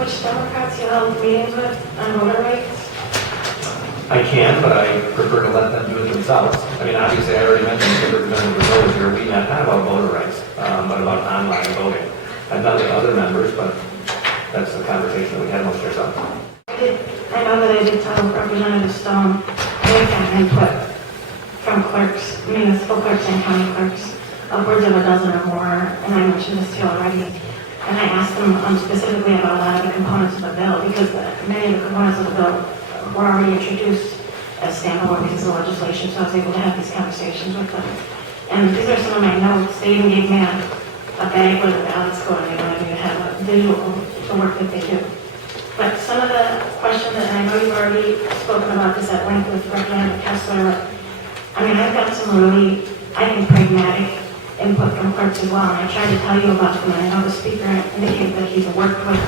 which Democrats you held meetings with on voter rights? I can, but I prefer to let them do it themselves. I mean, obviously, I already mentioned the representative of voters here. We met not about voter rights, but about online voting. I've met with other members, but that's the conversation that we had amongst ourselves. I know that I did tell Representative Stone they got input from clerks, municipal clerks and county clerks, upwards of a dozen or more, and I mentioned this to you already. And I asked them specifically about a lot of the components of the bill, because many of the components of the bill were already introduced as standalone pieces of legislation, so I was able to have these conversations with them. And these are some of my notes. They even gave me a bag where the ballots go, and they wanted me to have a visual of the work that they do. But some of the questions, and I know you've already spoken about this at length with Representative Kessler, I mean, I've got some really, I think, pragmatic input from clerks as well, and I tried to tell you about them, and I know the speaker indicated that he's worked with,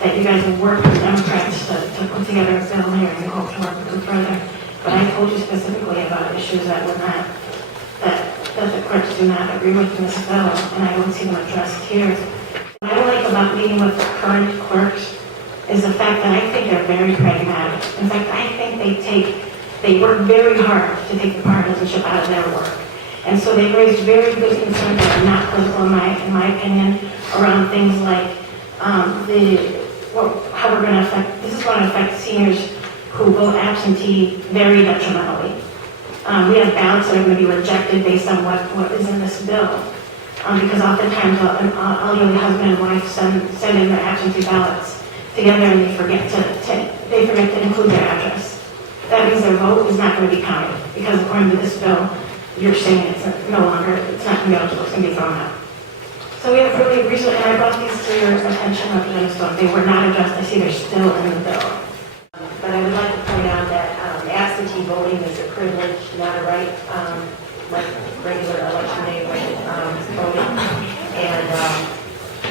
that you guys have worked with Democrats to put together a bill here, and you hope to work with them further. But I told you specifically about issues that would not, that the clerks do not agree with in this bill, and I don't see them addressed here. What I like about meeting with the current clerks is the fact that I think they're very pragmatic. In fact, I think they work very hard to take the partisanship out of their work. And so they raised very good concerns that are not political, in my opinion, around things like how we're going to affect, this is going to affect seniors who vote absentee very detrimentally. We have ballots that are going to be rejected based on what is in this bill. Because oftentimes an elderly husband and wife send in their absentee ballots together, and they forget to include their address. That means their vote is not going to be counted, because according to this bill, you're saying it's no longer, it's not going to be eligible, it's going to be thrown out. So we have really recently, and I brought these to your attention, Representative Stone, they were not addressed. I see they're still in the bill. But I would like to point out that absentee voting is a privilege, not a right, like regular election day voting.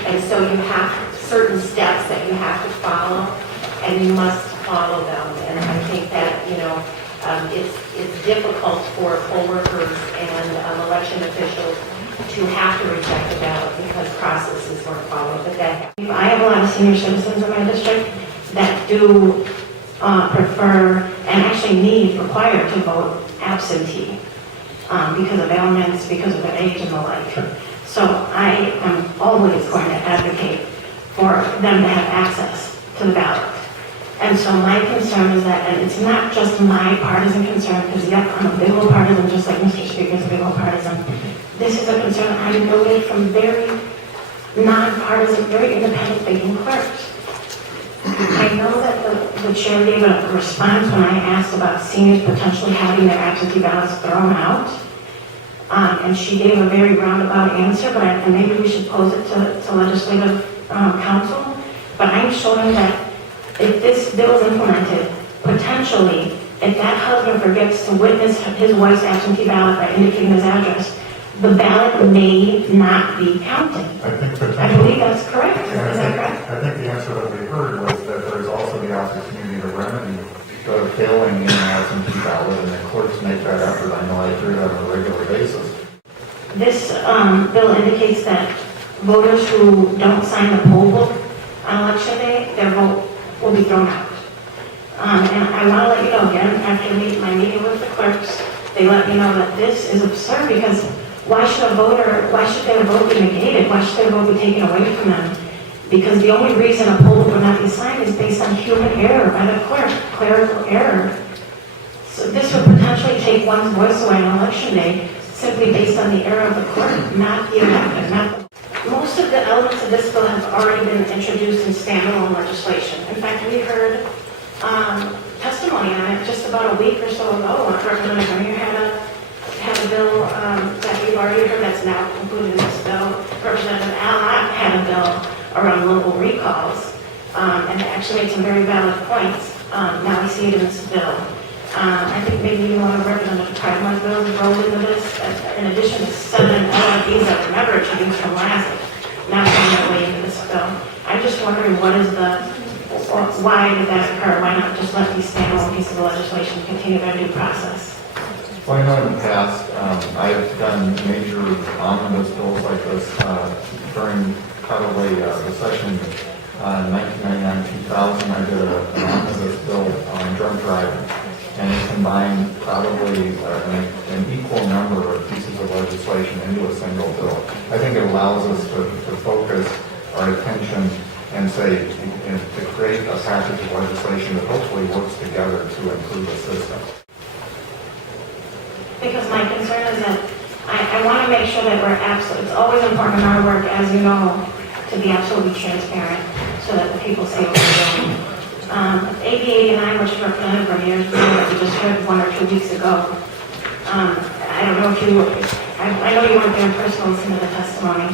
And so you have certain steps that you have to follow, and you must follow them. And I think that, it's difficult for poll workers and election officials to have to reject a ballot because processes weren't followed. But that I have a lot of senior citizens in my district that do prefer and actually require to vote absentee because of ailments, because of their age and the like. So I am always going to advocate for them to have access to the ballot. And so my concern is that, and it's not just my partisan concern, because yep, I'm a big old partisan, just like Mr. Speaker's a big old partisan. This is a concern I noted from very non-partisan, very independent thinking clerks. I know that the chair gave a response when I asked about seniors potentially having their absentee ballots thrown out. And she gave a very roundabout answer, and maybe we should pose it to legislative council. But I'm showing that if this bill is implemented, potentially, if that husband forgets to witness his wife's absentee ballot by indicating his address, the ballot may not be counted. I believe that's correct. Is that correct? I think the answer that we heard was that there's also the opportunity to remedy the failing in an absentee ballot, and the clerks make that effort. I know I hear that on a regular basis. This bill indicates that voters who don't sign the poll book on election day, their vote will be thrown out. And I want to let you know again, after my meeting with the clerks, they let me know that this is absurd, because why should their vote be negated? Why should their vote be taken away from them? Because the only reason a poll book will not be signed is based on human error by the clerk, clerical error. So this would potentially take one's voice away on election day simply based on the error of the clerk, not the elected. Most of the elements of this bill have already been introduced in standalone legislation. In fact, we heard testimony on it just about a week or so ago. Representative Mayor had a bill that we've already heard that's now included in this bill. Representative Allen had a bill around local recalls, and it actually made some very valid points. Now we see it in this bill. I think maybe even one of Representative Pridemore's bills rolled into this, in addition to 7 LRBs that were never introduced from last, now coming their way into this bill. I'm just wondering why did that occur? Why not just let these standalone pieces of legislation continue their due process? Well, I know in the past, I've done major omnibus bills like this during probably the session 1999, 2000, I did an omnibus bill on drunk driving. And it combined probably an equal number of pieces of legislation into a single bill. I think it allows us to focus our attention and say, to create a package of legislation that hopefully works together to improve the system. Because my concern is that I want to make sure that we're it's always important in our work, as you know, to be absolutely transparent so that the people see what we're doing. AB 89, which is represented from years ago, that we just heard 1 or 2 weeks ago. I don't know if I know you weren't there in person to listen to the testimony,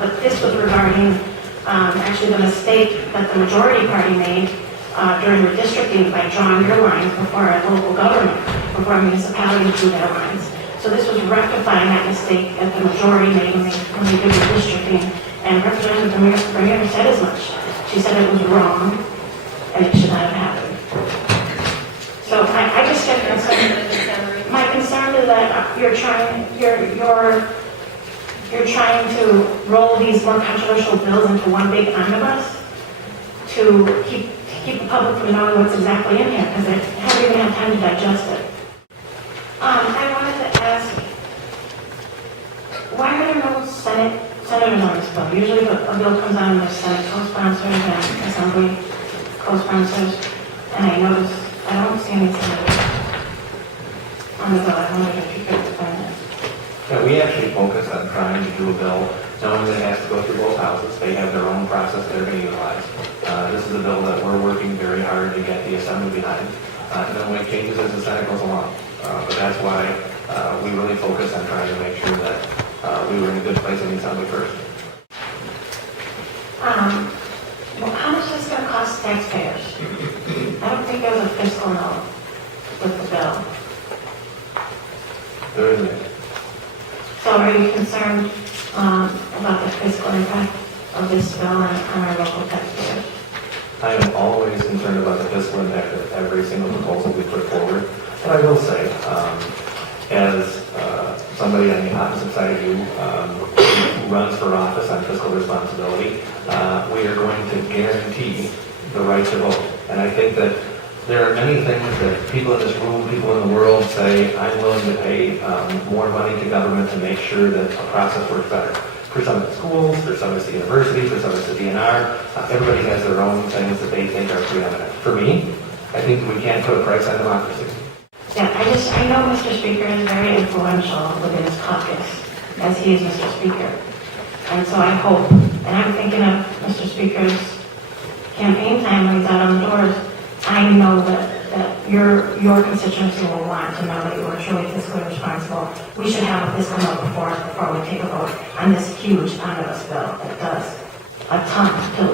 but this was regarding actually the mistake that the majority party made during redistricting by drawing your lines before a local government, before a municipality drew their lines. So this was rectifying that mistake that the majority made when they did redistricting, and Representative Zamarripa said as much. She said it was wrong, and it should not have happened. So I just get concerned. My concern is that you're trying to roll these more controversial bills into one big omnibus to keep the public from knowing what's exactly in here, because they haven't even had time to digest it. I wanted to ask, why are there no senators on this bill? Usually a bill comes out and there's Senate co-sponsors and Assembly co-sponsors, and I don't see any senators on the bill. I wondered if you could explain this. Yeah, we actually focus on trying to do a bill knowing that it has to go through both houses. They have their own process they're going to utilize. This is a bill that we're working very hard to get the Assembly behind. And then make changes as the Senate goes along. But that's why we really focus on trying to make sure that we were in a good place in the Assembly first. Well, how much is this going to cost taxpayers? I don't think there's a fiscal note with the bill. There isn't. So are you concerned about the fiscal impact of this bill on our local taxpayers? I am always concerned about the fiscal impact of every single proposal we put forward. But I will say, as somebody on the opposite side of you who runs for office on fiscal responsibility, we are going to guarantee the right to vote. And I think that there are many things that people in this room, people in the world say, I'm willing to pay more money to government to make sure that a process works better. For some of the schools, for some of the universities, for some of the DNR, everybody has their own things that they think are preeminent. For me, I think we can't put a price on democracy. Yeah, I know Mr. Speaker is very influential within his caucus, as he is Mr. Speaker. And so I hope, and I'm thinking of Mr. Speaker's campaign time when he's out on the doors, I know that your constituency will want to know that you are truly fiscally responsible. We should have a fiscal note before we take a vote on this huge omnibus bill that does a ton to